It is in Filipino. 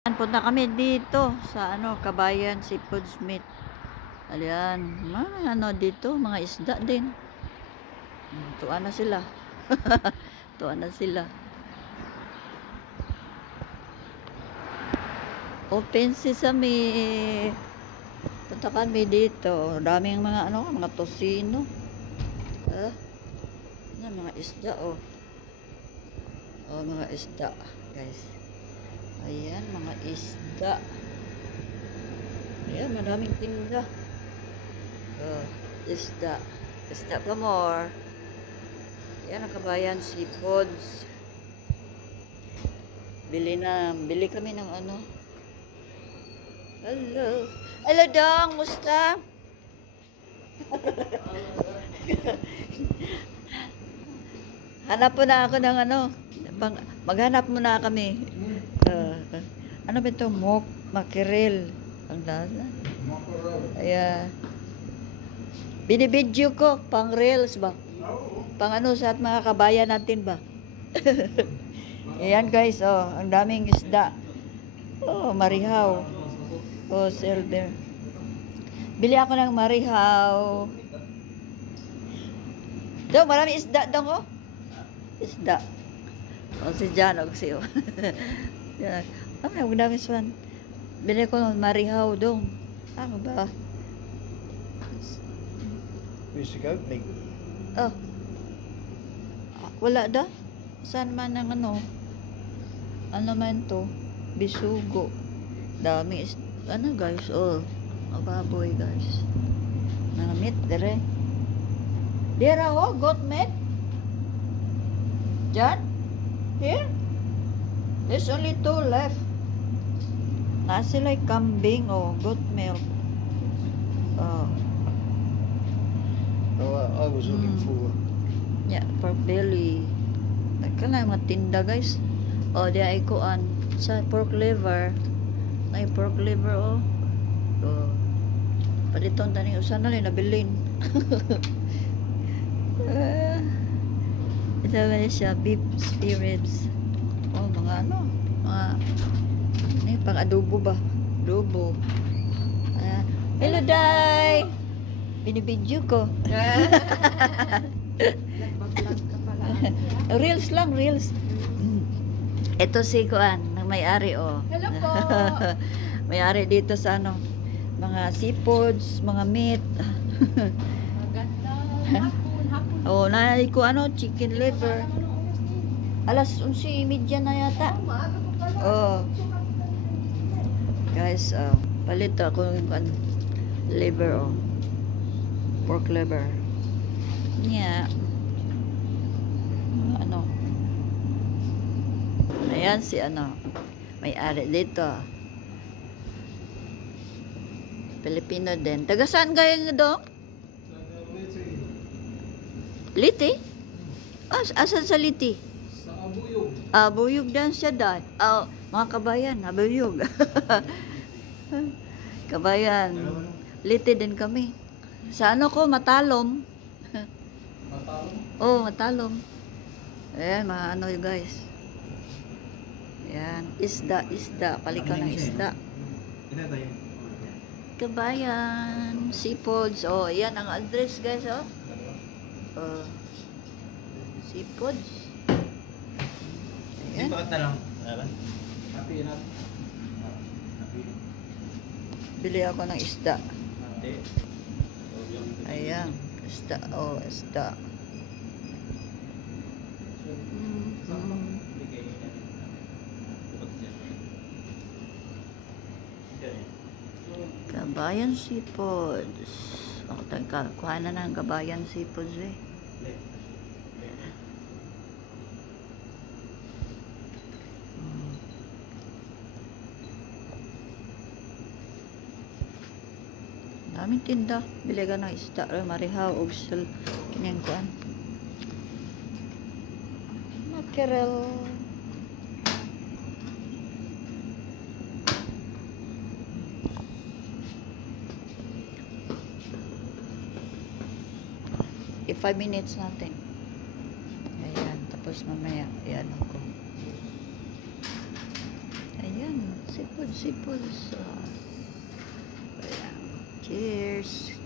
Punta kami dito sa Kabayan Seafood Meat. Ayan, ano dito, mga isda din. Tuwa na sila. Tuwa na sila. Open sesame. Punta kami dito. Daming mga mga tosino. Yan, mga isda mga isda, guys. Ayan, mga isda. Ayan, madaming tinda. Isda. Isda pa more. Ayan, ang Kabayan Seafoods. Bili kami ng Hello. Hello, Dong. Musta? Hanap po na ako ng maghanap muna kami. Ano ba ito? Mackerel. Ang lasa. Ayan. Binibidyo ko. Pang reels ba? Pang sa mga kabayan natin ba? Ayan guys. Ang daming isda. Marihaw. Silver. Bili ako ng marihaw. Dong, marami isda dong Isda. Si Jan siyo. Yan. Ang dami swan. Bili ko ng marihaw dong. Ano ba? Musical make. Wala da. Saan man ang ano man to? Bisugo. Dami guys. Baboy guys. Mga meat dire. Dira goat meat. Jan? Here? There's only 2 left. Nasa like kambing goat milk. I was looking for. Yeah, pork belly. Nagkala mga tinda guys. Di ay kuan sa pork liver. May pork liver paliton tani usan na nabilin. Ito ba siya beef spirits. Mga mga pang adobo ba? Adobo. Hello, Day! Binibidyo ko. Reels lang, reels. Ito si Kuan, ng may-ari Hello po. May-ari dito sa mga seafoods, mga meat. Maganda. Hapon. Nai ko chicken liver. Alas 11:30 na yata. Guys, palito ako ng liver pork liver. Yeah. Ayan si may-ari dito. Pilipino din. Taga saan kayo dong? Liti? Asan sa Liti? Sa Abuyog. Abuyog dan siya dahil. Mga kabayan, Abuyog. Kabayan. Liti din kami. Sa Matalom. Matalom? Matalom. Ayan, mga guys. Ayan, isda. Palikaw ng isda. Kabayan Seafoods. Ayan ang address guys. Seafoods. Ayan. Bili ako ng isda. Ayan, isda. Isda. Kabayan Seafoods. Kuha na ng Kabayan Seafoods daming tinda. Bili ka ng isda. Marihaw o sal. Kanyang kuan. Mackerel. 5 minutes natin. Ayan. Tapos mamaya. Ayan ako. Ayan. Sit sipod. Ayan. Cheers.